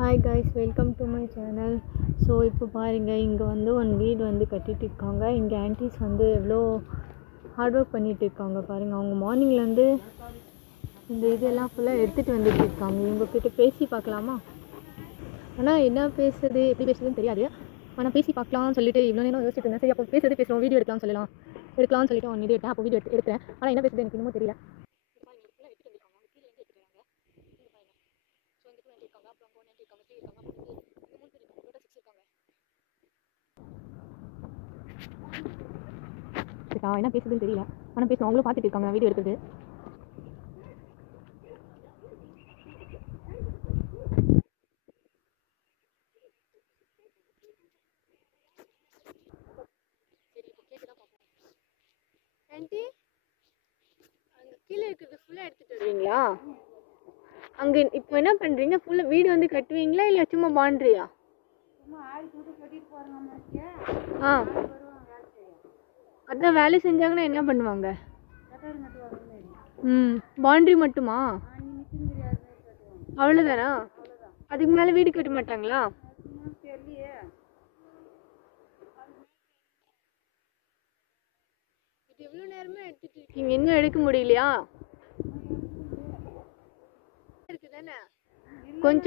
Hi guys, welcome to my channel. So இப்போ பாருங்கள், இங்கே வந்து வீடு கட்டிகிட்டு இருக்காங்க. இங்கே ஆன்டிஸ் எவ்வளோ ஹார்ட் ஒர்க் பண்ணிகிட்டு இருக்காங்க பாருங்கள். அவங்க மார்னிங்லேருந்து இந்த இதெல்லாம் ஃபுல்லாக எடுத்துகிட்டு வந்துட்டு இருக்காங்க. இவங்கக்கிட்ட பேசி பார்க்கலாமா? ஆனால் என்ன பேசுறது, எப்படி பேசுறதுன்னு தெரியாது. ஆனால் பேசி பார்க்கலாம்னு சொல்லிட்டு இவ்வளோ நேரம் யோசிச்சுட்டு இருந்தேன். சரி, அப்போ பேசுகிறோம், வீடியோ எடுக்கலாம்னு சொல்லிட்டு ஒன்று எடுத்தேன். அப்போ வீடியோ எடுத்தேன். ஆனால் என்ன பேசுறது எனக்கு இன்னமும் தெரியல. என்ன பேசுறதுன்னு தெரியல. ஆனால் பேசுவோம். அவங்களும் பார்த்துட்டு இருக்காங்க வீடியோ எடுக்கிறது. ஆண்டி, அங்கே கீழே இருக்கிறது ஃபுல்லாக எடுத்துகிட்டு வருவீங்களா? அங்கே இப்போ என்ன பண்ணுறீங்க? ஃபுல்லாக வீடு கட்டுவீங்களா இல்லை சும்மா பாண்ட்ரியா? ஆ, அதான் வேலை செஞ்சாங்கன்னா என்ன பண்ணுவாங்க? பாண்ட்ரி மட்டுமா? அவ்வளோதானா? அதுக்கு மேலே வீடு கட்ட மாட்டாங்களா? இது எவ்வளோ நேரமாக எடுத்துட்டு இருக்கீங்க, இன்னும் எடுக்க முடியலையா? இருக்குதானே கொஞ்ச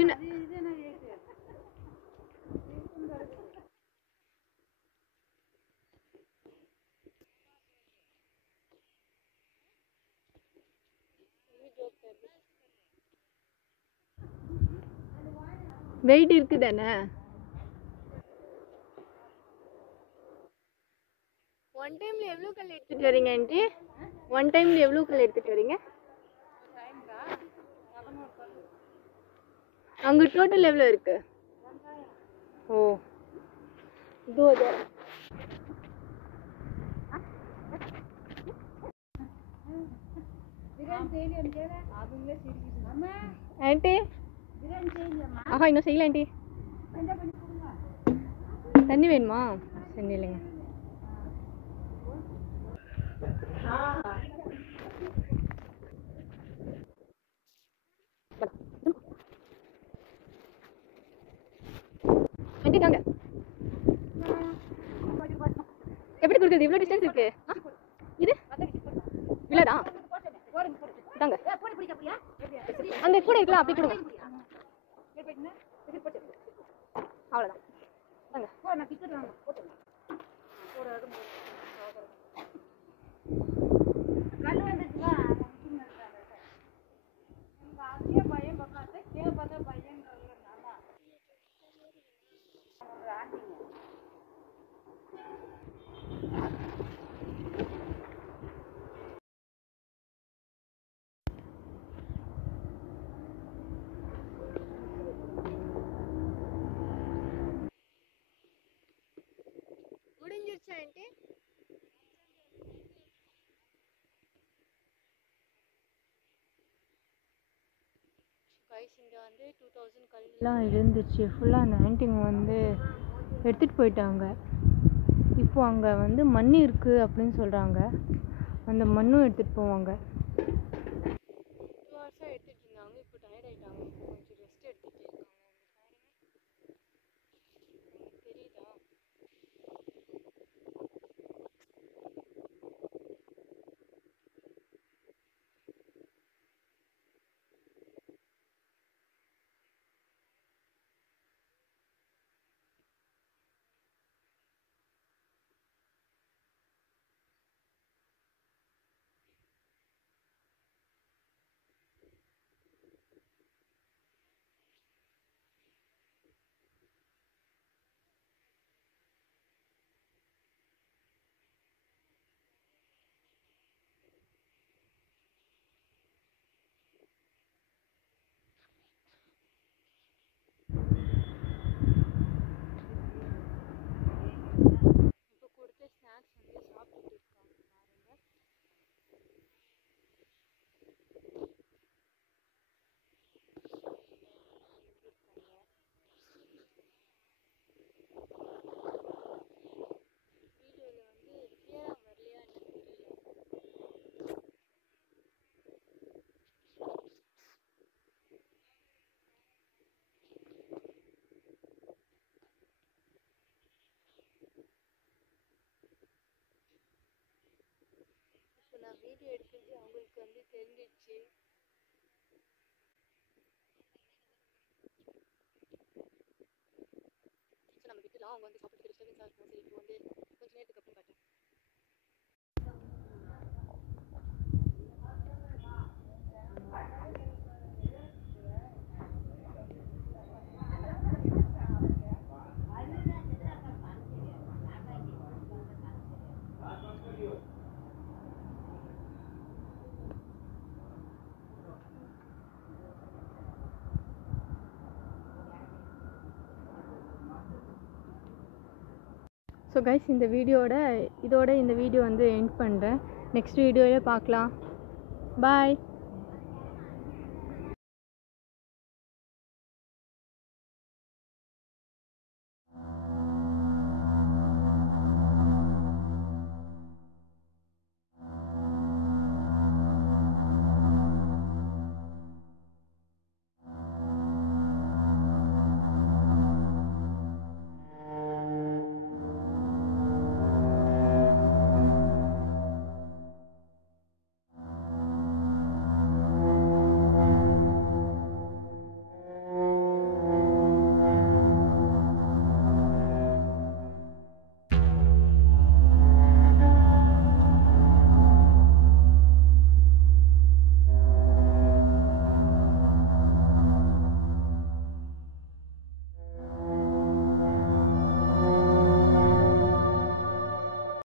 வெயிட் இருக்குதானே? ஒன் டைம்ல எவ்வளோ கல் எடுத்துட்டு வரீங்க ஆண்டி? ஒன் டைம்ல எவ்வளோ கல் எடுத்துட்டு வரீங்க? அங்கே டோட்டல் எவ்வளோ இருக்கு? ஓ, இதோ ஆண்டி. ஆஹா, இன்னும் செய்யல ஆண்டி. தண்ணி வேணுமா? தண்ணி இல்லைங்க. ஆண்டி தாங்க, எப்படி கொடுக்குறது? இவ்வளோ டிஸ்டன்ஸ் இருக்கு. இது இவ்வளோதான் தாங்க. அங்கே கூட இருக்கலாம், அப்படி கொடுங்க. அவ்வளோதான் தாங்க. முடிஞ்சிருச்சா ஆண்டி? இங்கே 2000 கல்லாம் இருந்துச்சு. ஃபுல்லாக அந்த ஆண்டிங்க எடுத்துகிட்டு போயிட்டாங்க. இப்போ அங்கே மண் இருக்குது அப்படின்னு சொல்கிறாங்க. அந்த மண்ணும் எடுத்துகிட்டு போவாங்க. 2 ஹவர்ஸாக எடுத்துகிட்டு இருந்தாங்க. இப்போ டயர்ட் ஆகிட்டாங்க. கொஞ்சம் ரெஸ்ட் எடுத்துகிட்டு இருக்காங்க. தெரியுதா? வீடியோ எடுக்கிறது அவங்களுக்கு வந்து தெரிஞ்சிச்சு. ஸோ நம்ம விட்டுலாம் அவங்க வந்து சாப்பிட்டு டிஸ்டர்பன்ஸாக இருக்கும். சரி இப்போ வந்து கொஞ்சம் நேரத்துக்கு அப்புறம் காட்டுறேன். ஸோ கைஸ் இந்த வீடியோட இந்த வீடியோ வந்து எண்ட் பண்ணுறேன். நெக்ஸ்ட் வீடியோவில் பார்க்கலாம். பாய்.